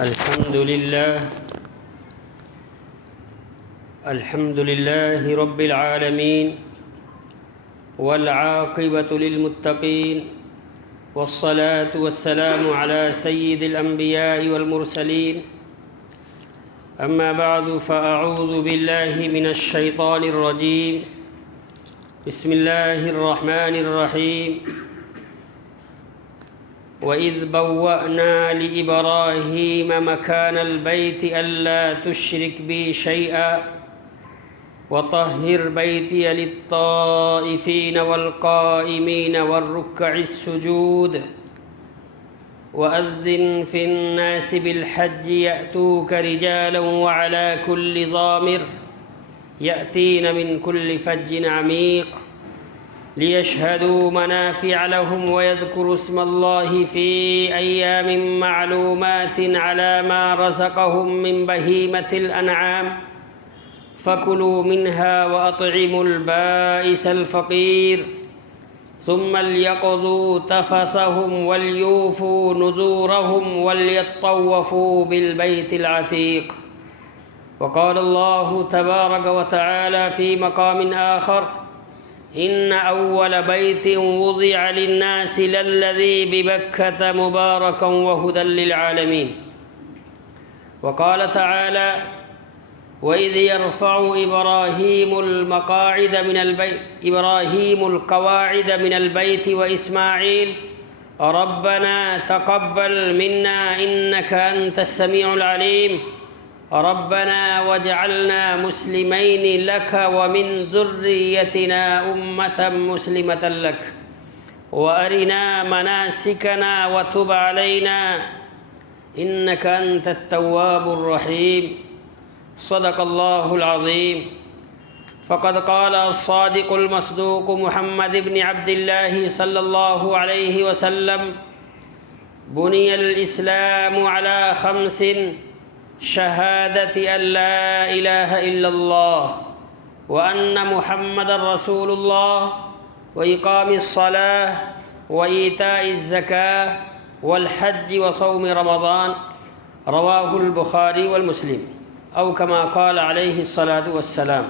الحمد لله رب العالمين والعاقبة للمتقين والصلاة والسلام على سيد الأنبياء والمرسلين أما بعد فأعوذ بالله من الشيطان الرجيم بسم الله الرحمن الرحيم وَإِذْ بَوَّأْنَا لِإِبْرَاهِيمَ مَكَانَ الْبَيْتِ أَلَّا تُشْرِكْ بِي شَيْئًا وَطَهِّرْ بَيْتِيَ لِلطَّائِفِينَ وَالْقَائِمِينَ وَالرُّكَّعِ السُّجُودِ وَأَذِّنْ فِي النَّاسِ بِالْحَجِّ يَأْتُوكَ رِجَالًا وَعَلَى كُلِّ ضَامِرٍ يَأْتِينَ مِنْ كُلِّ فَجٍّ عَمِيقٍ لِيَشْهَدُوا مَنَافِعَ لَهُمْ وَيَذْكُرُوا اسْمَ اللَّهِ فِي أَيَّامٍ مَّعْلُومَاتٍ عَلَى مَا رَزَقَهُم مِّن بَهِيمَةِ الْأَنْعَامِ فَكُلُوا مِنْهَا وَأَطْعِمُوا الْبَائِسَ الْفَقِيرَ ثُمَّ لْيَقْضُوا تَفَثَهُمْ وَلْيُوفُوا نُذُورَهُمْ وَلْيَطَّوَّفُوا بِالْبَيْتِ الْعَتِيقِ. وقال الله تبارك وتعالى في مقام آخر: إن أول بيت وضع للناس للذي ببكة مباركا وهدى للعالمين. وقال تعالى: وإذ يرفع إبراهيم القواعد من البيت وإسماعيل ربنا تقبل منا إنك أنت السميع العليم ربنا واجعلنا مسلمين لك ومن ذريتنا أمة مسلمة لك وأرنا مناسكنا وتب علينا إنك أنت التواب الرحيم. صدق الله العظيم. فقد قال الصادق المصدوق محمد بن عبد الله صلى الله عليه وسلم: بني الإسلام على 5: شهادة أن لا إله إلا الله وأن محمد رسول الله وإقام الصلاة وإيتاء الزكاة والحج وصوم رمضان. رواه البخاري والمسلم او كما قال علیہ الصلاۃ والسلام.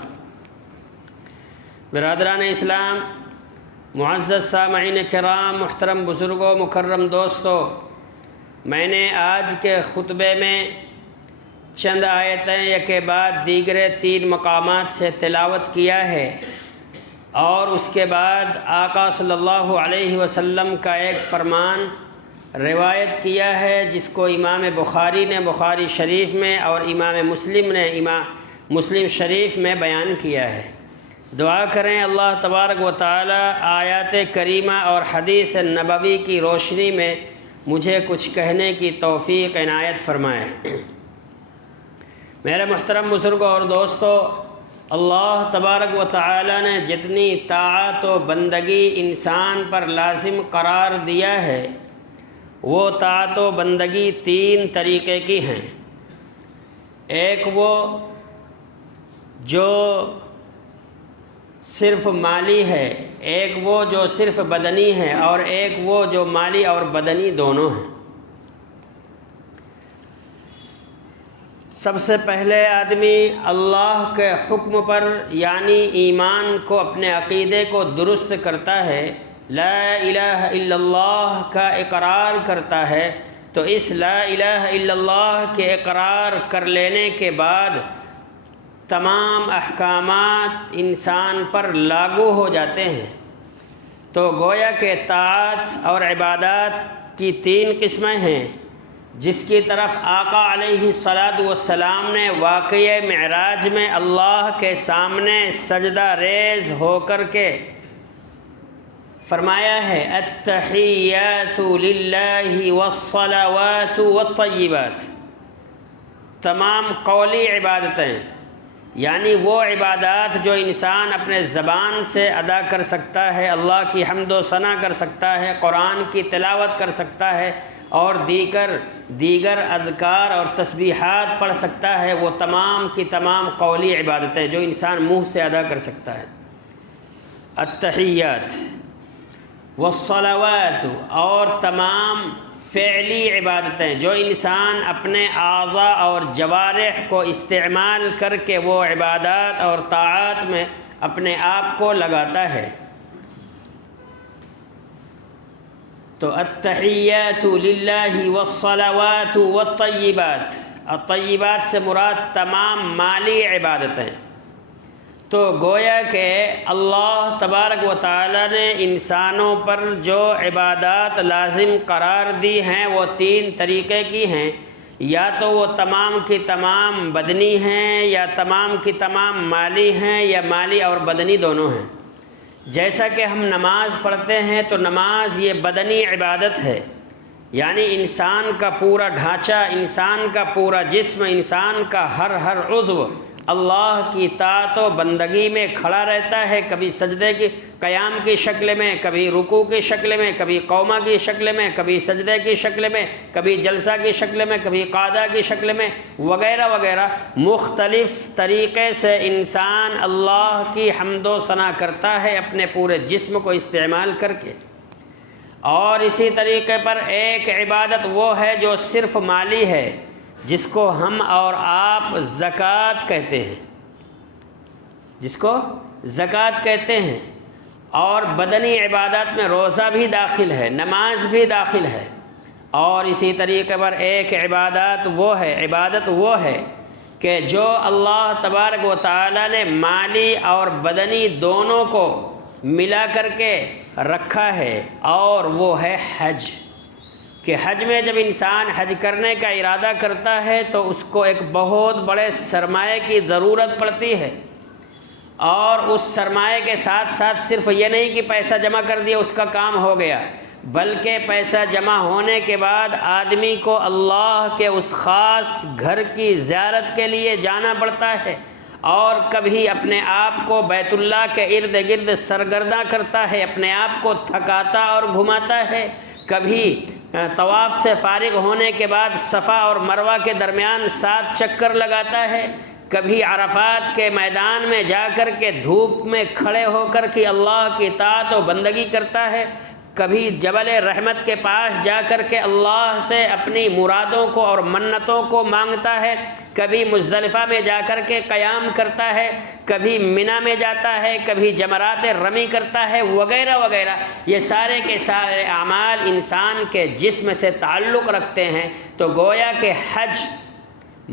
برادران اسلام، معزز سامعین کرام، محترم بزرگوں، مکرم دوستو، میں نے آج کے خطبے میں چند آیتیں یکے بعد دیگرے 3 مقامات سے تلاوت کیا ہے اور اس کے بعد آقا صلی اللہ علیہ وسلم کا ایک فرمان روایت کیا ہے جس کو امام بخاری نے بخاری شریف میں اور امام مسلم نے مسلم شریف میں بیان کیا ہے. دعا کریں اللہ تبارک و تعالی آیات کریمہ اور حدیث نبوی کی روشنی میں مجھے کچھ کہنے کی توفیق عنایت فرمائے. میرے محترم بزرگوں اور دوستو، اللہ تبارک و تعالی نے جتنی طاعت و بندگی انسان پر لازم قرار دیا ہے وہ طاعت و بندگی 3 طریقے کی ہیں. ایک وہ جو صرف مالی ہے، ایک وہ جو صرف بدنی ہے، اور ایک وہ جو مالی اور بدنی دونوں ہیں. سب سے پہلے آدمی اللہ کے حکم پر یعنی ایمان کو، اپنے عقیدے کو درست کرتا ہے، لا الہ الا اللہ کا اقرار کرتا ہے. تو اس لا الہ الا اللہ کے اقرار کر لینے کے بعد تمام احکامات انسان پر لاگو ہو جاتے ہیں. تو گویا کہ طاعت اور عبادات کی 3 قسمیں ہیں جس کی طرف آقا علیہ الصلاۃ والسلام نے واقعہ معراج میں اللہ کے سامنے سجدہ ریز ہو کر کے فرمایا ہے: التحیات للہ والصلوات والطیبات. تمام قولی عبادتیں یعنی وہ عبادات جو انسان اپنے زبان سے ادا کر سکتا ہے، اللہ کی حمد و ثنا کر سکتا ہے، قرآن کی تلاوت کر سکتا ہے اور دیگر اذکار اور تسبیحات پڑھ سکتا ہے، وہ تمام کی تمام قولی عبادتیں جو انسان منہ سے ادا کر سکتا ہے. التحیات والصلوات اور تمام فعلی عبادتیں جو انسان اپنے اعضاء اور جوارح کو استعمال کر کے وہ عبادات اور طاعات میں اپنے آپ کو لگاتا ہے۔ تو التحیات للہ والصلوات والطیبات، الطیبات سے مراد تمام مالی عبادتیں۔ تو گویا کہ اللہ تبارک و تعالیٰ نے انسانوں پر جو عبادات لازم قرار دی ہیں وہ 3 طریقے کی ہیں، یا تو وہ تمام کی تمام بدنی ہیں، یا تمام کی تمام مالی ہیں، یا مالی اور بدنی دونوں ہیں۔ جیسا کہ ہم نماز پڑھتے ہیں تو نماز یہ بدنی عبادت ہے، یعنی انسان کا پورا ڈھانچہ، انسان کا پورا جسم، انسان کا ہر عضو اللہ کی اطاعت و بندگی میں کھڑا رہتا ہے، کبھی سجدے کی قیام کی شکل میں، کبھی رکوع کی شکل میں، کبھی قومہ کی شکل میں، کبھی سجدے کی شکل میں، کبھی جلسہ کی شکل میں، کبھی قعدہ کی شکل میں، وغیرہ وغیرہ مختلف طریقے سے انسان اللہ کی حمد و ثنا کرتا ہے اپنے پورے جسم کو استعمال کر کے۔ اور اسی طریقے پر ایک عبادت وہ ہے جو صرف مالی ہے، جس کو ہم اور آپ زکوٰۃ کہتے ہیں، جس کو زکوٰۃ کہتے ہیں۔ اور بدنی عبادات میں روزہ بھی داخل ہے، نماز بھی داخل ہے۔ اور اسی طریقے پر ایک عبادت وہ ہے کہ جو اللہ تبارک و تعالیٰ نے مالی اور بدنی دونوں کو ملا کر کے رکھا ہے، اور وہ ہے حج۔ کہ حج میں جب انسان حج کرنے کا ارادہ کرتا ہے تو اس کو ایک بہت بڑے سرمایے کی ضرورت پڑتی ہے، اور اس سرمایے کے ساتھ ساتھ صرف یہ نہیں کہ پیسہ جمع کر دیا اس کا کام ہو گیا، بلکہ پیسہ جمع ہونے کے بعد آدمی کو اللہ کے اس خاص گھر کی زیارت کے لیے جانا پڑتا ہے، اور کبھی اپنے آپ کو بیت اللہ کے ارد گرد سرگرداں کرتا ہے، اپنے آپ کو تھکاتا اور گھماتا ہے، کبھی طواف سے فارغ ہونے کے بعد صفا اور مروہ کے درمیان 7 چکر لگاتا ہے، کبھی عرفات کے میدان میں جا کر کے دھوپ میں کھڑے ہو کر کے اللہ کی اطاعت و بندگی کرتا ہے، کبھی جبل رحمت کے پاس جا کر کے اللہ سے اپنی مرادوں کو اور منتوں کو مانگتا ہے، کبھی مزدلفہ میں جا کر کے قیام کرتا ہے، کبھی منی میں جاتا ہے، کبھی جمرات رمی کرتا ہے، وغیرہ وغیرہ۔ یہ سارے کے سارے اعمال انسان کے جسم سے تعلق رکھتے ہیں۔ تو گویا کہ حج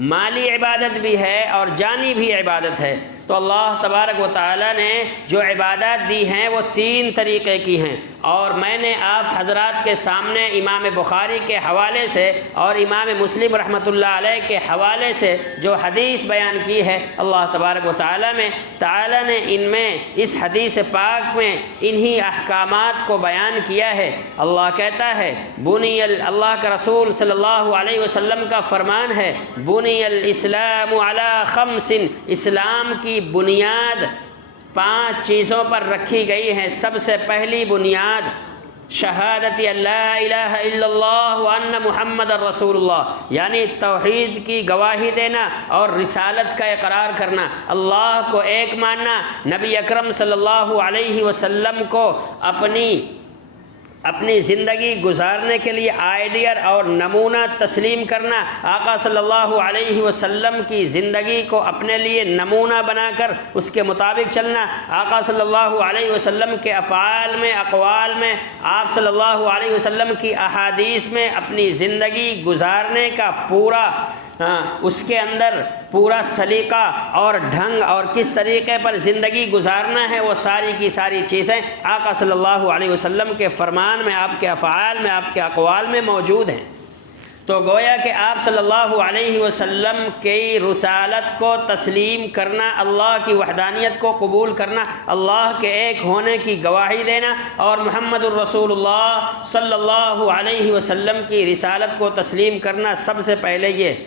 مالی عبادت بھی ہے اور جانی بھی عبادت ہے۔ تو اللہ تبارک و تعالیٰ نے جو عبادات دی ہیں وہ 3 طریقے کی ہیں، اور میں نے آپ حضرات کے سامنے امام بخاری کے حوالے سے اور امام مسلم رحمۃ اللہ علیہ کے حوالے سے جو حدیث بیان کی ہے، اللہ تبارک و تعالیٰ نے ان میں اس حدیث پاک میں انہی احکامات کو بیان کیا ہے۔ اللہ کہتا ہے اللہ کا رسول صلی اللہ علیہ وسلم کا فرمان ہے، بنی الاسلام علی 5، اسلام کی بنیاد 5 چیزوں پر رکھی گئی ہے۔ سب سے پہلی بنیاد شہادت اللہ الہ الا اللہ وان محمد رسول اللہ، یعنی توحید کی گواہی دینا اور رسالت کا اقرار کرنا، اللہ کو ایک ماننا، نبی اکرم صلی اللہ علیہ وسلم کو اپنی زندگی گزارنے کے لیے آئیڈیل اور نمونہ تسلیم کرنا، آقا صلی اللہ علیہ وسلم کی زندگی کو اپنے لیے نمونہ بنا کر اس کے مطابق چلنا، آقا صلی اللہ علیہ وسلم کے افعال میں، اقوال میں، آپ صلی اللہ علیہ وسلم کی احادیث میں اپنی زندگی گزارنے کا اس کے اندر پورا سلیقہ اور ڈھنگ اور کس طریقے پر زندگی گزارنا ہے، وہ ساری کی ساری چیزیں آقا صلی اللہ علیہ وسلم کے فرمان میں، آپ کے افعال میں، آپ کے اقوال میں موجود ہیں۔ تو گویا کہ آپ صلی اللہ علیہ وسلم کی رسالت کو تسلیم کرنا، اللہ کی وحدانیت کو قبول کرنا، اللہ کے ایک ہونے کی گواہی دینا، اور محمد الرسول اللہ صلی اللہ علیہ وسلم کی رسالت کو تسلیم کرنا، سب سے پہلے یہ۔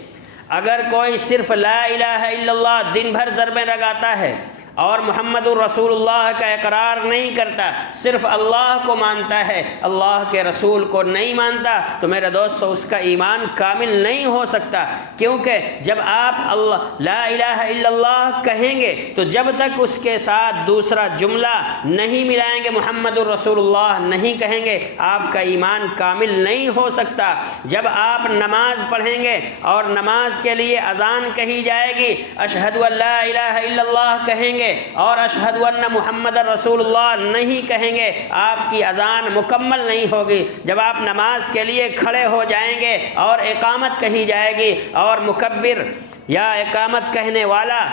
اگر کوئی صرف لا الہ الا اللہ دن بھر ضربیں لگاتا ہے اور محمد الرسول اللہ کا اقرار نہیں کرتا، صرف اللہ کو مانتا ہے، اللہ کے رسول کو نہیں مانتا، تو میرے دوستو اس کا ایمان کامل نہیں ہو سکتا۔ کیونکہ جب آپ اللہ لا الہ الا اللہ کہیں گے تو جب تک اس کے ساتھ دوسرا جملہ نہیں ملائیں گے، محمد الرسول اللہ نہیں کہیں گے، آپ کا ایمان کامل نہیں ہو سکتا۔ جب آپ نماز پڑھیں گے اور نماز کے لیے اذان کہی جائے گی، اشہد ان لا الہ الا اللہ کہیں گے اور اشہد ان محمد رسول اللہ نہیں کہیں گے، آپ کی اذان مکمل نہیں ہوگی۔ جب آپ نماز کے لیے کھڑے ہو جائیں گے اور اقامت کہی جائے گی اور مکبر یا اقامت کہنے والا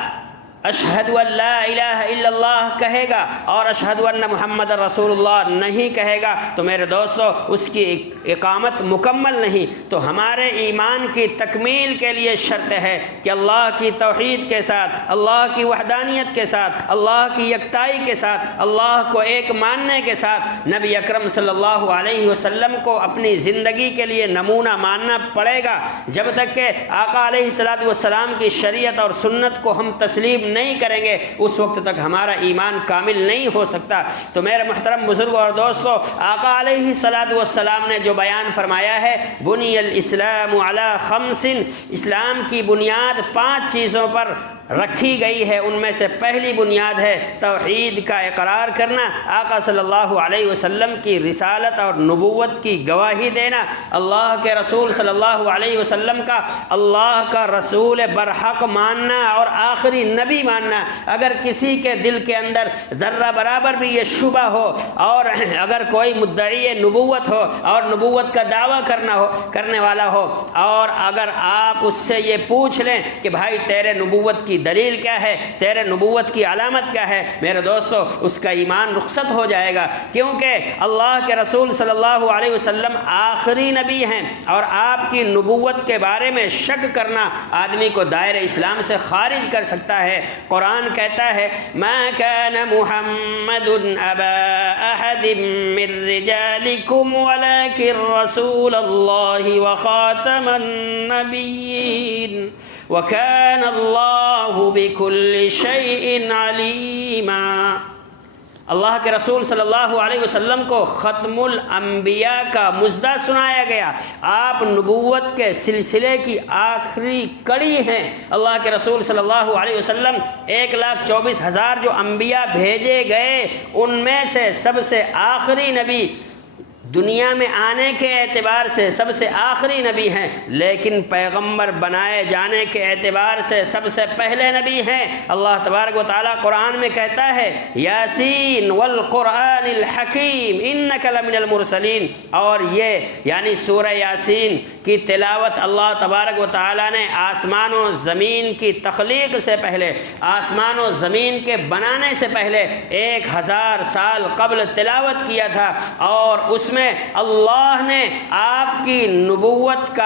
اشہد ان لا الہ الا اللہ کہے گا اور اشہد ان محمد رسول اللہ نہیں کہے گا، تو میرے دوستو اس کی اقامت مکمل نہیں۔ تو ہمارے ایمان کی تکمیل کے لیے شرط ہے کہ اللہ کی توحید کے ساتھ، اللہ کی وحدانیت کے ساتھ، اللہ کی یکتائی کے ساتھ، اللہ کو ایک ماننے کے ساتھ نبی اکرم صلی اللہ علیہ وسلم کو اپنی زندگی کے لیے نمونہ ماننا پڑے گا۔ جب تک کہ آقا علیہ الصلوۃ والسلام کی شریعت اور سنت کو ہم تسلیم نہیں کریں گے، اس وقت تک ہمارا ایمان کامل نہیں ہو سکتا۔ تو میرے محترم بزرگوں اور دوستو، آقا علیہ الصلوۃ والسلام نے جو بیان فرمایا ہے، بنی الاسلام علی خمس، اسلام کی بنیاد 5 چیزوں پر رکھی گئی ہے، ان میں سے پہلی بنیاد ہے توحید کا اقرار کرنا، آقا صلی اللہ علیہ وسلم کی رسالت اور نبوت کی گواہی دینا، اللہ کے رسول صلی اللہ علیہ وسلم کا اللہ کا رسول برحق ماننا اور آخری نبی ماننا۔ اگر کسی کے دل کے اندر ذرہ برابر بھی یہ شبہ ہو اور اگر کوئی مدعی نبوت ہو اور نبوت کا دعویٰ کرنے والا ہو، اور اگر آپ اس سے یہ پوچھ لیں کہ بھائی تیرے نبوت کی دلیل کیا ہے، تیرے نبوت کی علامت کیا ہے، میرے دوستو اس کا ایمان رخصت ہو جائے گا، کیونکہ اللہ کے رسول صلی اللہ علیہ وسلم آخری نبی ہیں، اور آپ کی نبوت کے بارے میں شک کرنا آدمی کو دائرہ اسلام سے خارج کر سکتا ہے۔ قرآن کہتا ہے ما كان محمد ابا احد من رجالكم ولكن رسول الله وخاتم النبيين وَكَانَ اللَّهُ بِكُلِّ شَيْءٍ عَلِيمًا۔ اللہ کے رسول صلی اللہ علیہ وسلم کو ختم الانبیاء کا مژدہ سنایا گیا، آپ نبوت کے سلسلے کی آخری کڑی ہیں۔ اللہ کے رسول صلی اللہ علیہ وسلم 1,24,000 جو انبیاء بھیجے گئے، ان میں سے سب سے آخری نبی، دنیا میں آنے کے اعتبار سے سب سے آخری نبی ہیں، لیکن پیغمبر بنائے جانے کے اعتبار سے سب سے پہلے نبی ہیں۔ اللہ تبارک و تعالیٰ قرآن میں کہتا ہے یاسین والقرآن الحکیم انک لمن المرسلین، اور یہ یعنی سورہ یاسین کی تلاوت اللہ تبارک و تعالیٰ نے آسمان و زمین کی تخلیق سے پہلے، آسمان و زمین کے بنانے سے پہلے 1000 سال قبل تلاوت کیا تھا، اور اس میں اللہ نے آپ کی نبوت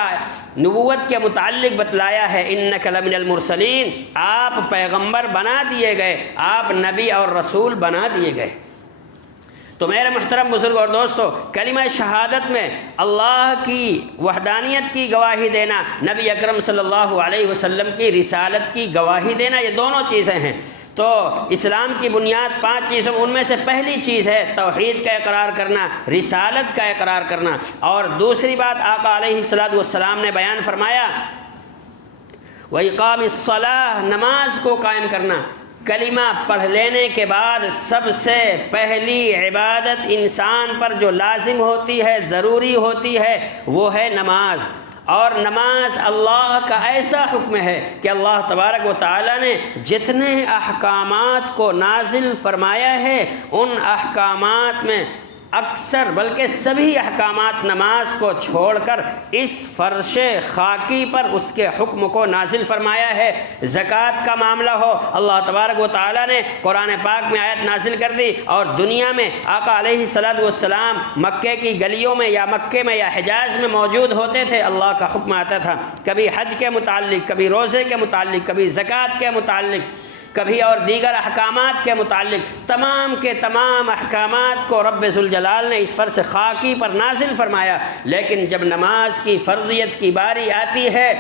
کے متعلق بتلایا ہے انک لمن المرسلین، آپ پیغمبر بنا دیے گئے، آپ نبی اور رسول بنا دیے گئے۔ تو میرے محترم بزرگ اور دوستو، کلمہ شہادت میں اللہ کی وحدانیت کی گواہی دینا، نبی اکرم صلی اللہ علیہ وسلم کی رسالت کی گواہی دینا، یہ دونوں چیزیں ہیں۔ تو اسلام کی بنیاد 5 چیزوں، ان میں سے پہلی چیز ہے توحید کا اقرار کرنا، رسالت کا اقرار کرنا، اور دوسری بات آقا علیہ الصلوۃ والسلام نے بیان فرمایا وَإِقَامِ الصَّلَاةِ، نماز کو قائم کرنا۔ کلمہ پڑھ لینے کے بعد سب سے پہلی عبادت انسان پر جو لازم ہوتی ہے، ضروری ہوتی ہے، وہ ہے نماز۔ اور نماز اللہ کا ایسا حکم ہے کہ اللہ تبارک و تعالیٰ نے جتنے احکامات کو نازل فرمایا ہے، ان احکامات میں اکثر بلکہ سبھی احکامات نماز کو چھوڑ کر اس فرش خاکی پر اس کے حکم کو نازل فرمایا ہے۔ زکوٰۃ کا معاملہ ہو، اللہ تبارک و تعالیٰ نے قرآن پاک میں آیت نازل کر دی، اور دنیا میں آقا علیہ الصلوۃ والسلام مکے کی گلیوں میں یا مکے میں یا حجاز میں موجود ہوتے تھے، اللہ کا حکم آتا تھا، کبھی حج کے متعلق، کبھی روزے کے متعلق، کبھی زکوٰۃ کے متعلق۔ کبھی اور دیگر احکامات کے متعلق تمام کے تمام احکامات کو رب ذوالجلال نے اس فرض خاکی پر نازل فرمایا، لیکن جب نماز کی فرضیت کی باری آتی ہے،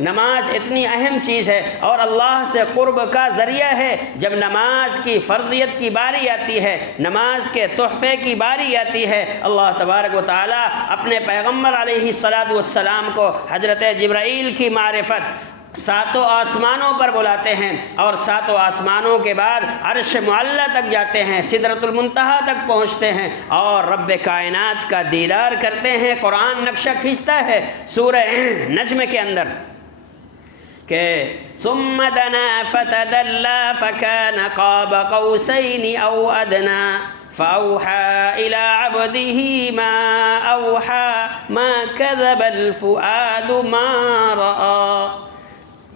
نماز اتنی اہم چیز ہے اور اللہ سے قرب کا ذریعہ ہے، جب نماز کی فرضیت کی باری آتی ہے، نماز کے تحفے کی باری آتی ہے، اللہ تبارک و تعالی اپنے پیغمبر علیہ السلام کو حضرت جبرائیل کی معرفت ساتوں آسمانوں پر بلاتے ہیں، اور ساتوں آسمانوں کے بعد عرش معلی تک جاتے ہیں، سدرۃ المنتہا تک پہنچتے ہیں اور رب کائنات کا دیدار کرتے ہیں۔ قرآن نقشہ کھینچتا ہے سورہ نجم کے اندر کہ ثم دنا فتدلى فكان قاب قوسين او ادنى فأوحى إلى عبده ما أوحى ما كذب الفؤاد ما رأى۔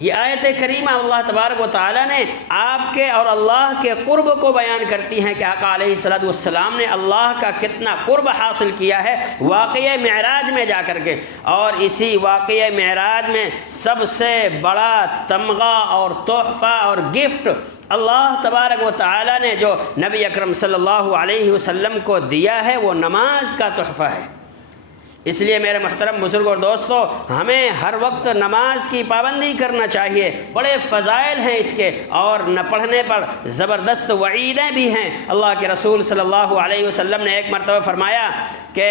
یہ آیت کریمہ اللہ تبارک و تعالیٰ نے آپ کے اور اللہ کے قرب کو بیان کرتی ہیں کہ آقا علیہ السلام نے اللہ کا کتنا قرب حاصل کیا ہے واقعہ معراج میں جا کر کے، اور اسی واقعہ معراج میں سب سے بڑا تمغہ اور تحفہ اور گفٹ اللہ تبارک و تعالیٰ نے جو نبی اکرم صلی اللہ علیہ وسلم کو دیا ہے وہ نماز کا تحفہ ہے۔ اس لیے میرے محترم بزرگ اور دوستو، ہمیں ہر وقت نماز کی پابندی کرنا چاہیے۔ بڑے فضائل ہیں اس کے، اور نہ پڑھنے پر زبردست وعیدیں بھی ہیں۔ اللہ کے رسول صلی اللہ علیہ وسلم نے ایک مرتبہ فرمایا کہ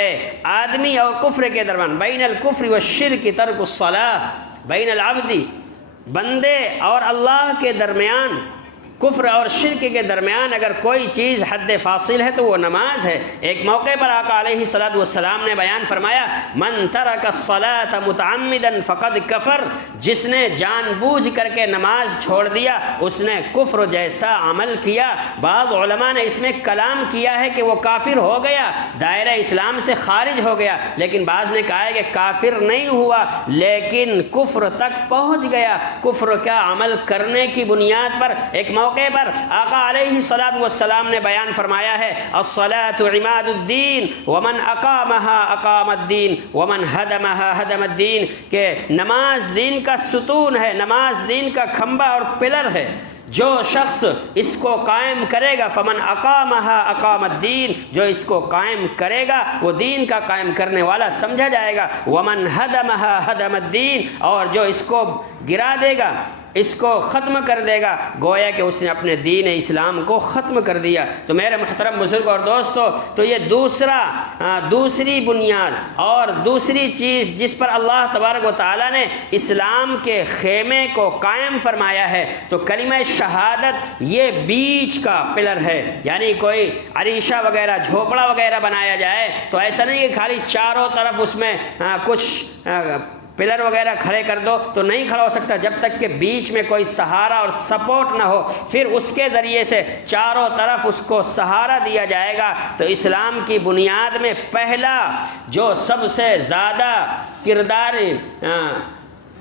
آدمی اور کفر کے درمیان، بین الکفر والشرک ترک الصلاۃ، بین العبد، بندے اور اللہ کے درمیان، کفر اور شرک کے درمیان اگر کوئی چیز حد فاصل ہے تو وہ نماز ہے۔ ایک موقع پر آقا علیہ السلام نے بیان فرمایا، من ترک الصلاۃ متعمدا فقد کفر، جس نے جان بوجھ کر کے نماز چھوڑ دیا اس نے کفر جیسا عمل کیا۔ بعض علماء نے اس میں کلام کیا ہے کہ وہ کافر ہو گیا، دائرہ اسلام سے خارج ہو گیا، لیکن بعض نے کہا ہے کہ کافر نہیں ہوا لیکن کفر تک پہنچ گیا۔ کفر کا عمل کرنے کی بنیاد پر ایک موقع پر آقا علیہ السلام نے بیان فرمایا ہے، الصلاۃ عماد الدین ومن اقامها اقام الدین ومن هدمها هدم الدین، کہ نماز دین کا ستون ہے، نماز دین کا کھمبا اور پلر ہے۔ جو شخص اس کو قائم کرے گا، فمن اقامها اقام الدین، جو اس کو قائم کرے گا وہ دین کا قائم کرنے والا سمجھا جائے گا۔ ومن هدمها هدم الدین، اور جو اس کو گرا دے گا، اس کو ختم کر دے گا، گویا کہ اس نے اپنے دین اسلام کو ختم کر دیا۔ تو میرے محترم بزرگ اور دوستو، تو یہ دوسری بنیاد اور دوسری چیز جس پر اللہ تبارک و تعالیٰ نے اسلام کے خیمے کو قائم فرمایا ہے، تو کلمہ شہادت یہ بیچ کا پلر ہے۔ یعنی کوئی عریشہ وغیرہ، جھوپڑا وغیرہ بنایا جائے تو ایسا نہیں کہ خالی چاروں طرف اس میں کچھ پلر وغیرہ کھڑے کر دو تو نہیں کھڑا ہو سکتا، جب تک کہ بیچ میں کوئی سہارا اور سپورٹ نہ ہو، پھر اس کے ذریعے سے چاروں طرف اس کو سہارا دیا جائے گا۔ تو اسلام کی بنیاد میں پہلا جو سب سے زیادہ کردار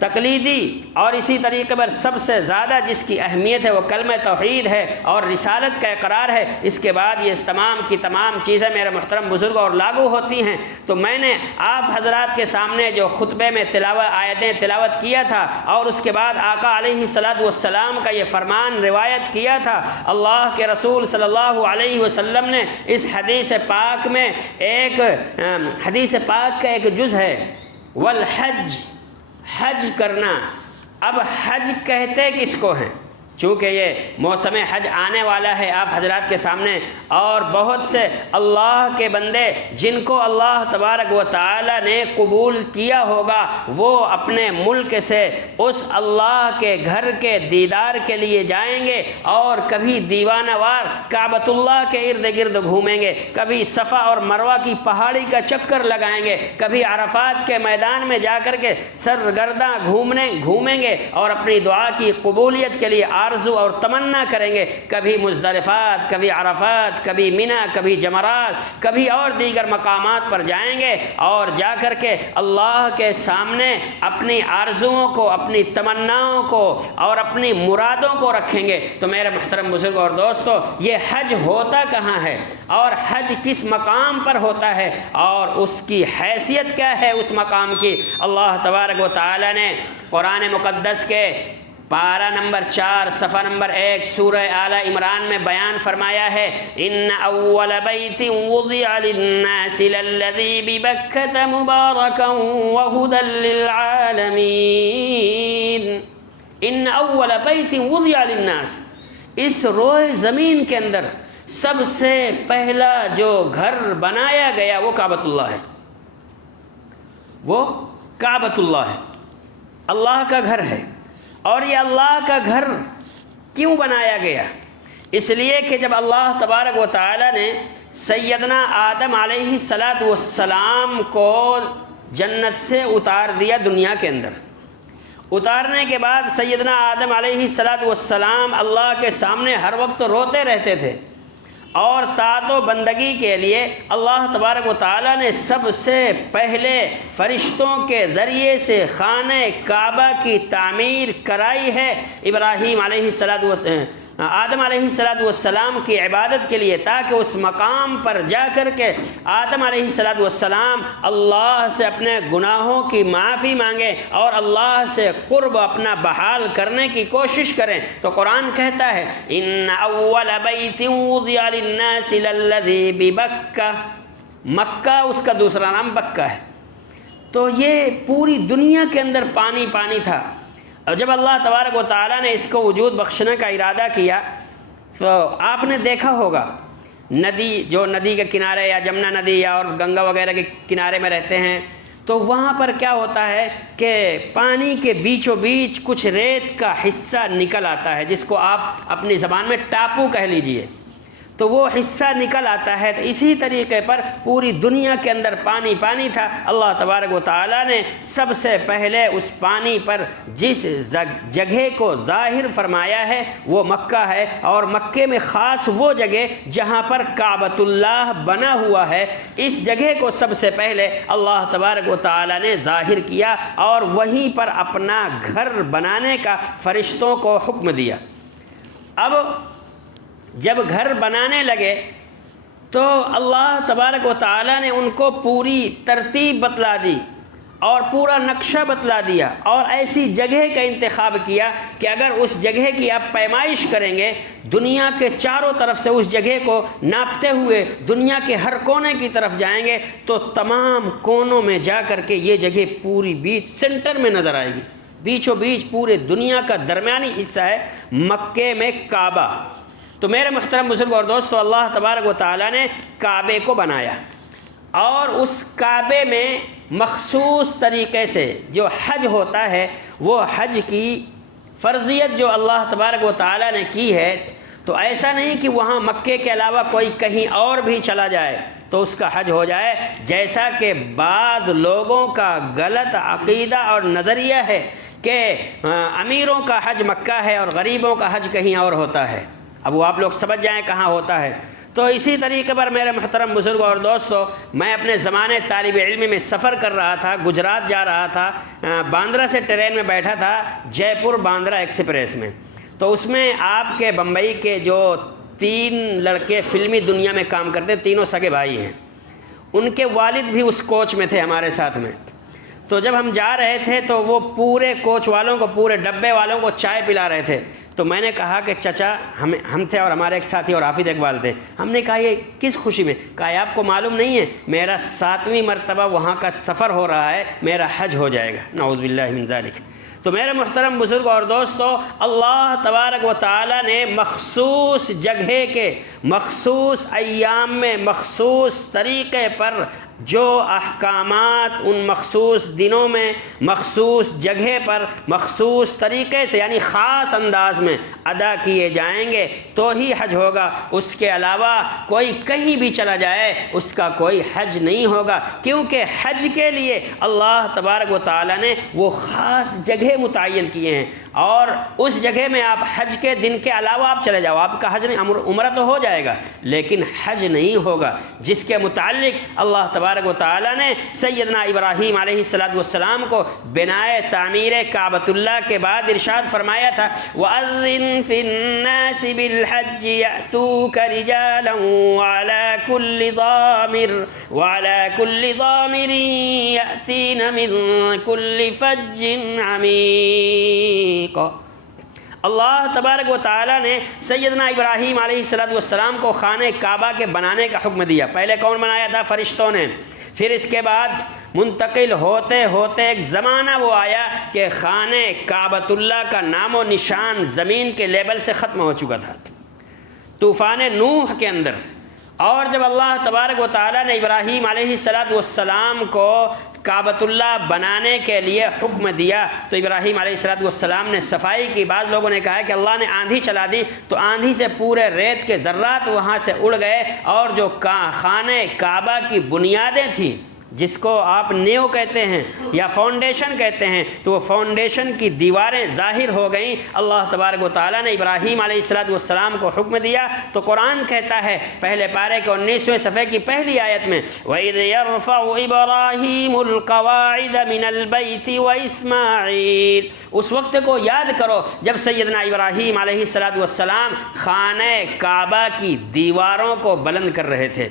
تقلیدی اور اسی طریقے پر سب سے زیادہ جس کی اہمیت ہے وہ کلمہ توحید ہے اور رسالت کا اقرار ہے۔ اس کے بعد یہ تمام کی تمام چیزیں میرے محترم بزرگ اور لاگو ہوتی ہیں۔ تو میں نے آپ حضرات کے سامنے جو خطبے میں آیتیں تلاوت کیا تھا، اور اس کے بعد آقا علیہ السلام کا یہ فرمان روایت کیا تھا، اللہ کے رسول صلی اللہ علیہ وسلم نے اس حدیث پاک میں حدیث پاک کا ایک جز ہے، والحج، حج کرنا۔ اب حج کہتے کس کو ہیں؟ چونکہ یہ موسم حج آنے والا ہے آپ حضرات کے سامنے، اور بہت سے اللہ کے بندے جن کو اللہ تبارک و تعالی نے قبول کیا ہوگا وہ اپنے ملک سے اس اللہ کے گھر کے دیدار کے لیے جائیں گے، اور کبھی دیوانہ وار کعبۃ اللہ کے ارد گرد گھومیں گے، کبھی صفا اور مروہ کی پہاڑی کا چکر لگائیں گے، کبھی عرفات کے میدان میں جا کر کے سرگرداں گھومیں گے اور اپنی دعا کی قبولیت کے لیے آرزو اور تمنا کریں گے، کبھی مزدلفات، کبھی عرفات، کبھی منی، کبھی جمرات، کبھی اور دیگر مقامات پر جائیں گے، اور جا کر کے اللہ کے سامنے اپنی آرزوؤں کو، اپنی تمناؤں کو اور اپنی مرادوں کو رکھیں گے۔ تو میرے محترم بزرگ اور دوستو، یہ حج ہوتا کہاں ہے اور حج کس مقام پر ہوتا ہے اور اس کی حیثیت کیا ہے اس مقام کی؟ اللہ تبارک و تعالی نے قرآن مقدس کے پارہ نمبر 4 صفحہ نمبر 1 سورہ آل عمران میں بیان فرمایا ہے ان اول بیت وضع للناس للذی ببکۃ مبارکا وہدی للعالمین۔ ان اول بیت وضع للناس، اس روئے زمین کے اندر سب سے پہلا جو گھر بنایا گیا وہ کعبۃ اللہ ہے، وہ کعبۃ اللہ ہے، اللہ کا گھر ہے۔ اور یہ اللہ کا گھر کیوں بنایا گیا؟ اس لیے کہ جب اللہ تبارک و تعالی نے سیدنا آدم علیہ السلام کو جنت سے اتار دیا دنیا کے اندر، اتارنے کے بعد سیدنا آدم علیہ السلام اللہ کے سامنے ہر وقت روتے رہتے تھے، اور طاعت و بندگی کے لیے اللہ تبارک و تعالی نے سب سے پہلے فرشتوں کے ذریعے سے خانہ کعبہ کی تعمیر کرائی ہے آدم علیہ السلام کی عبادت کے لیے، تاکہ اس مقام پر جا کر کے آدم علیہ السلام اللہ سے اپنے گناہوں کی معافی مانگیں اور اللہ سے قرب اپنا بحال کرنے کی کوشش کریں۔ تو قرآن کہتا ہے ان اول بیت وضع للناس للذی ببکہ، مکہ اس کا دوسرا نام بکہ ہے۔ تو یہ پوری دنیا کے اندر پانی پانی تھا، اور جب اللہ تبارک و تعالیٰ نے اس کو وجود بخشنے کا ارادہ کیا تو آپ نے دیکھا ہوگا ندی، جو ندی کے کنارے یا جمنا ندی یا اور گنگا وغیرہ کے کنارے میں رہتے ہیں، تو وہاں پر کیا ہوتا ہے کہ پانی کے بیچوں بیچ کچھ ریت کا حصہ نکل آتا ہے، جس کو آپ اپنی زبان میں ٹاپو کہہ لیجئے، تو وہ حصہ نکل آتا ہے۔ تو اسی طریقے پر پوری دنیا کے اندر پانی پانی تھا۔ اللہ تبارک و تعالیٰ نے سب سے پہلے اس پانی پر جس جگہ کو ظاہر فرمایا ہے وہ مکہ ہے، اور مکے میں خاص وہ جگہ جہاں پر کعبۃ اللہ بنا ہوا ہے، اس جگہ کو سب سے پہلے اللہ تبارک و تعالیٰ نے ظاہر کیا، اور وہیں پر اپنا گھر بنانے کا فرشتوں کو حکم دیا۔ اب جب گھر بنانے لگے تو اللہ تبارک و تعالیٰ نے ان کو پوری ترتیب بتلا دی اور پورا نقشہ بتلا دیا، اور ایسی جگہ کا انتخاب کیا کہ اگر اس جگہ کی آپ پیمائش کریں گے، دنیا کے چاروں طرف سے اس جگہ کو ناپتے ہوئے دنیا کے ہر کونے کی طرف جائیں گے تو تمام کونوں میں جا کر کے یہ جگہ پوری بیچ سینٹر میں نظر آئے گی، بیچوں بیچ پورے دنیا کا درمیانی حصہ ہے مکے میں کعبہ۔ تو میرے محترم بزرگ اور دوستو، اللہ تبارک و تعالیٰ نے کعبے کو بنایا، اور اس کعبے میں مخصوص طریقے سے جو حج ہوتا ہے، وہ حج کی فرضیت جو اللہ تبارک و تعالیٰ نے کی ہے، تو ایسا نہیں کہ وہاں مکے کے علاوہ کوئی کہیں اور بھی چلا جائے تو اس کا حج ہو جائے، جیسا کہ بعض لوگوں کا غلط عقیدہ اور نظریہ ہے کہ امیروں کا حج مکہ ہے اور غریبوں کا حج کہیں اور ہوتا ہے۔ اب وہ آپ لوگ سمجھ جائیں کہاں ہوتا ہے۔ تو اسی طریقے پر میرے محترم بزرگ اور دوستو، میں اپنے زمانے طالب علمی میں سفر کر رہا تھا، گجرات جا رہا تھا، باندرا سے ٹرین میں بیٹھا تھا، جے پور باندرا ایکسپریس میں۔ تو اس میں آپ کے بمبئی کے جو 3 لڑکے فلمی دنیا میں کام کرتے ہیں، تینوں سگے بھائی ہیں، ان کے والد بھی اس کوچ میں تھے ہمارے ساتھ میں۔ تو جب ہم جا رہے تھے تو وہ پورے کوچ والوں کو، پورے ڈبے والوں کو چائے پلا رہے تھے۔ تو میں نے کہا کہ چچا، ہم تھے اور ہمارے ایک ساتھی اور حافظ اقبال تھے، ہم نے کہا یہ کس خوشی میں؟ کہا آپ کو معلوم نہیں ہے میرا 7ویں مرتبہ وہاں کا سفر ہو رہا ہے، میرا حج ہو جائے گا، نعوذ باللہ من ذالک۔ تو میرے محترم بزرگ اور دوستو، اللہ تبارک و تعالیٰ نے مخصوص جگہ کے مخصوص ایام میں مخصوص طریقے پر جو احکامات ان مخصوص دنوں میں مخصوص جگہ پر مخصوص طریقے سے، یعنی خاص انداز میں ادا کیے جائیں گے تو ہی حج ہوگا۔ اس کے علاوہ کوئی کہیں بھی چلا جائے اس کا کوئی حج نہیں ہوگا، کیونکہ حج کے لیے اللہ تبارک و تعالیٰ نے وہ خاص جگہ متعین کیے ہیں، اور اس جگہ میں آپ حج کے دن کے علاوہ آپ چلے جاؤ، آپ کا حج نہیں، عمرہ تو ہو جائے گا لیکن حج نہیں ہوگا، جس کے متعلق اللہ تبارک و تعالیٰ نے سیدنا ابراہیم علیہ السلام کو بنائے تعمیر کعبۃ اللہ کے بعد ارشاد فرمایا تھا، وَأَذِّن فِي النَّاسِ بِالْحَجِّ يَأْتُوكَ رِجَالًا وَعَلَى كُلِّ ضَامِرٍ يَأْتِينَ مِن كُلِّ فَجٍّ عَمِيقٍ۔ اللہ تبارک و تعالیٰ نے سیدنا ابراہیم علیہ السلام کو خانہ کعبہ کے بنانے کا حکم دیا۔ پہلے کون بنایا تھا؟ فرشتوں نے۔ پھر اس کے بعد منتقل ہوتے ہوتے ایک زمانہ وہ آیا کہ خانہ کعبۃ اللہ کا نام و نشان زمین کے لیبل سے ختم ہو چکا تھا، طوفان نوح کے اندر۔ اور جب اللہ تبارک و تعالیٰ نے ابراہیم علیہ السلام کو کعبۃ اللہ بنانے کے لیے حکم دیا تو ابراہیم علیہ السلام نے صفائی کی۔ بعض لوگوں نے کہا کہ اللہ نے آندھی چلا دی تو آندھی سے پورے ریت کے ذرات وہاں سے اڑ گئے، اور جو خانہ کعبہ کی بنیادیں تھیں، جس کو آپ نیو کہتے ہیں یا فاؤنڈیشن کہتے ہیں، تو وہ فاؤنڈیشن کی دیواریں ظاہر ہو گئیں۔ اللہ تبارک و تعالیٰ نے ابراہیم علیہ السلام کو حکم دیا تو قرآن کہتا ہے پہلے پارے کے 19ویں صفحے کی پہلی آیت میں وَإِذْ يَرْفَعُ إِبْرَاهِيمُ الْقَوَاعِدَ مِنَ الْبَيْتِ وَإِسْمَاعِيلُ، اس وقت کو یاد کرو جب سیدنا ابراہیم علیہ السلام خانہ کعبہ کی دیواروں کو بلند کر رہے تھے،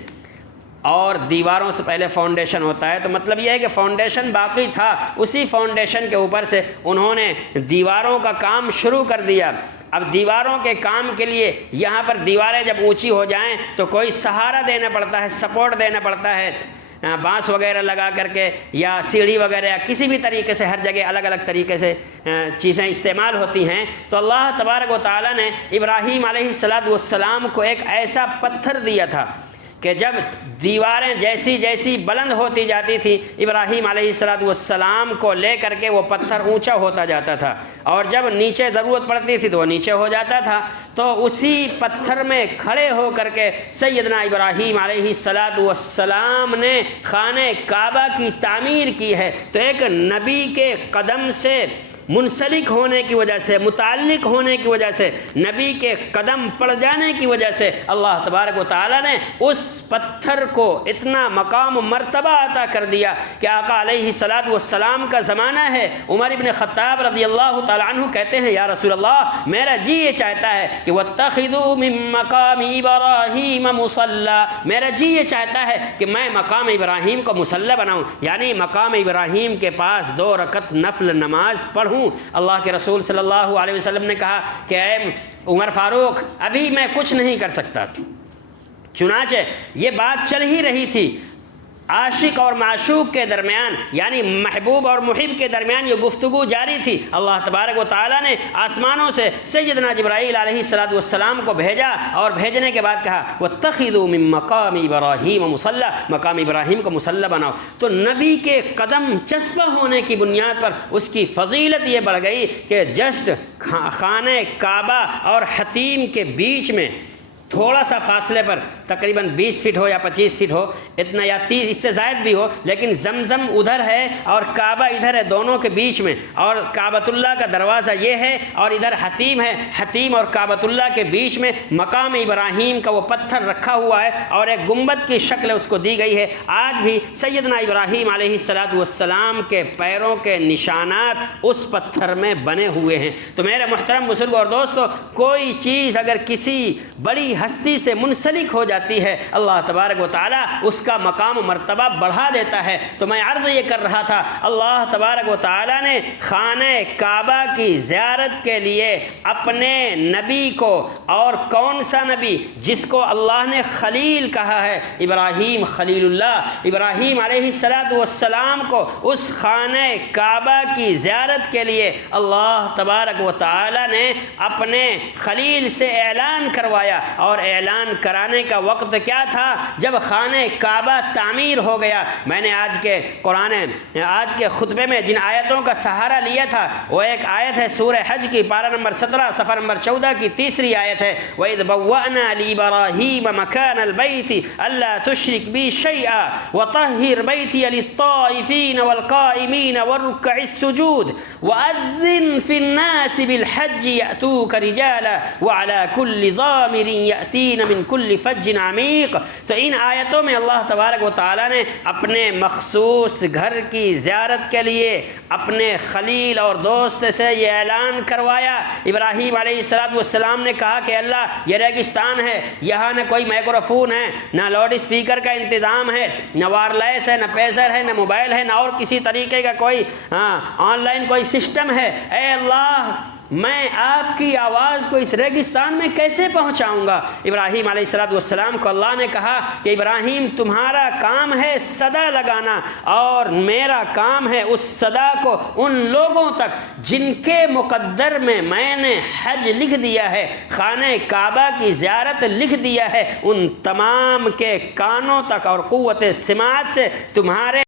اور دیواروں سے پہلے فاؤنڈیشن ہوتا ہے، تو مطلب یہ ہے کہ فاؤنڈیشن باقی تھا، اسی فاؤنڈیشن کے اوپر سے انہوں نے دیواروں کا کام شروع کر دیا۔ اب دیواروں کے کام کے لیے یہاں پر دیواریں جب اونچی ہو جائیں تو کوئی سہارا دینا پڑتا ہے، سپورٹ دینا پڑتا ہے، بانس وغیرہ لگا کر کے یا سیڑھی وغیرہ یا کسی بھی طریقے سے، ہر جگہ الگ الگ طریقے سے چیزیں استعمال ہوتی ہیں۔ تو اللہ تبارک و تعالیٰ نے ابراہیم علیہ السلام کو ایک ایسا پتھر دیا تھا کہ جب دیواریں جیسی جیسی بلند ہوتی جاتی تھی، ابراہیم علیہ السلام کو لے کر کے وہ پتھر اونچا ہوتا جاتا تھا، اور جب نیچے ضرورت پڑتی تھی تو وہ نیچے ہو جاتا تھا۔ تو اسی پتھر میں کھڑے ہو کر کے سیدنا ابراہیم علیہ السلام نے خانہ کعبہ کی تعمیر کی ہے۔ تو ایک نبی کے قدم سے منسلک ہونے کی وجہ سے، متعلق ہونے کی وجہ سے، نبی کے قدم پڑ جانے کی وجہ سے اللہ تبارک و تعالیٰ نے اس پتھر کو اتنا مقام و مرتبہ عطا کر دیا کہ آقا علیہ السلام کا زمانہ ہے۔ عمر ابن خطاب رضی اللہ تعالیٰ عنہ کہتے ہیں یا رسول اللہ، میرا جی یہ چاہتا ہے کہ وَاتَّخِذُوا مِن مَّقَامِ إِبْرَاهِيمَ مُصَلًّى، میرا جی یہ چاہتا ہے کہ میں مقام ابراہیم کو مصلی بناؤں، یعنی مقام ابراہیم کے پاس 2 رکعت نفل نماز پڑھوں۔ اللہ کے رسول صلی اللہ علیہ وسلم نے کہا کہ اے عمر فاروق، ابھی میں کچھ نہیں کر سکتا۔ چنانچہ یہ بات چل ہی رہی تھی، عاشق اور معشوق کے درمیان، یعنی محبوب اور محب کے درمیان یہ گفتگو جاری تھی۔ اللہ تبارک و تعالیٰ نے آسمانوں سے سیدنا جبرائیل علیہ السلام کو بھیجا، اور بھیجنے کے بعد کہا وَاتَّخِذُوا مِن مَّقَامِ إِبْرَاهِيمَ مُصَلًّى، مقام ابراہیم کو مصلی بناؤ۔ تو نبی کے قدم چسپاں ہونے کی بنیاد پر اس کی فضیلت یہ بڑھ گئی کہ جسٹ خانہ کعبہ اور حتیم کے بیچ میں تھوڑا سا فاصلے پر، تقریباً 20 فٹ ہو یا 25 فٹ ہو، اتنا یا 30، اس سے زائد بھی ہو، لیکن زمزم ادھر ہے اور کعبہ ادھر ہے، دونوں کے بیچ میں، اور کعبۃ اللہ کا دروازہ یہ ہے اور ادھر حتیم ہے، حتیم اور کعبۃ اللہ کے بیچ میں مقام ابراہیم کا وہ پتھر رکھا ہوا ہے، اور ایک گنبد کی شکل اس کو دی گئی ہے۔ آج بھی سیدنا ابراہیم علیہ السلام کے پیروں کے نشانات اس پتھر میں بنے ہوئے ہیں۔ تو میرے محترم بزرگ اور دوستو، کوئی چیز اگر کسی بڑی ہستی سے منسلک ہو جاتی ہے، اللہ تبارک و تعالیٰ اس کا مقام و مرتبہ بڑھا دیتا ہے۔ تو میں عرض یہ کر رہا تھا، اللہ تبارک و تعالیٰ نے خانہ کعبہ کی زیارت کے لیے اپنے نبی کو، اور کون سا نبی؟ جس کو اللہ نے خلیل کہا ہے، ابراہیم خلیل اللہ، ابراہیم علیہ السلام کو اس خانہ کعبہ کی زیارت کے لیے اللہ تبارک و تعالیٰ نے اپنے خلیل سے اعلان کروایا، اور اعلان کرانے کا وقت کیا تھا؟ جب خانہ کعبہ تعمیر ہو گیا۔ میں نے آج کے خطبے میں جن آیتوں کا سہارا لیا تھا، وہ ایک آیت ہے سورہ حج کی، پارہ نمبر 17 صفحہ نمبر 14 کی تیسری آیت ہے، وَإِذْ بَوَّأْنَا لِإِبْرَاهِيمَ مَكَانَ الْبَيْتِ أَلَّا تُشْرِكْ بِي شَيْئًا وَطَهِّرْ بَيْتِيَ لِلطَّائِفِينَ وَالْقَائِمِينَ وَالرُّكَّعِ السُّجُودِ وَأَذِّنْ فِي النَّاسِ بِالْحَجِّ يَأْتُوكَ رِجَالًا وَعَلَى كُلِّ ضَامِرٍ يَأْتِينَ مِنْ كُلِّ فَجٍّ عَمِيقٍ۔ تو ان آیتوں میں اللہ تبارک و تعالیٰ نے اپنے مخصوص گھر کی زیارت کے لیے اپنے خلیل اور دوست سے یہ اعلان کروایا۔ ابراہیم علیہ السلام نے کہا کہ اللہ، یہ ریگستان ہے، یہاں نہ کوئی مائکروفون ہے، نہ لاؤڈ اسپیکر کا انتظام ہے، نہ وائرلیس ہے، نہ پیسر ہے، نہ موبائل ہے، نہ اور کسی طریقے کا کوئی آن لائن کوئی سسٹم ہے۔ اے اللہ، میں آپ کی آواز کو اس ریگستان میں کیسے پہنچاؤں گا؟ ابراہیم علیہ السلام کو اللہ نے کہا کہ ابراہیم تمہارا کام ہے صدا لگانا، اور میرا کام ہے اس صدا کو ان لوگوں تک جن کے مقدر میں نے حج لکھ دیا ہے، خانہ کعبہ کی زیارت لکھ دیا ہے، ان تمام کے کانوں تک اور قوت سماعت سے تمہارے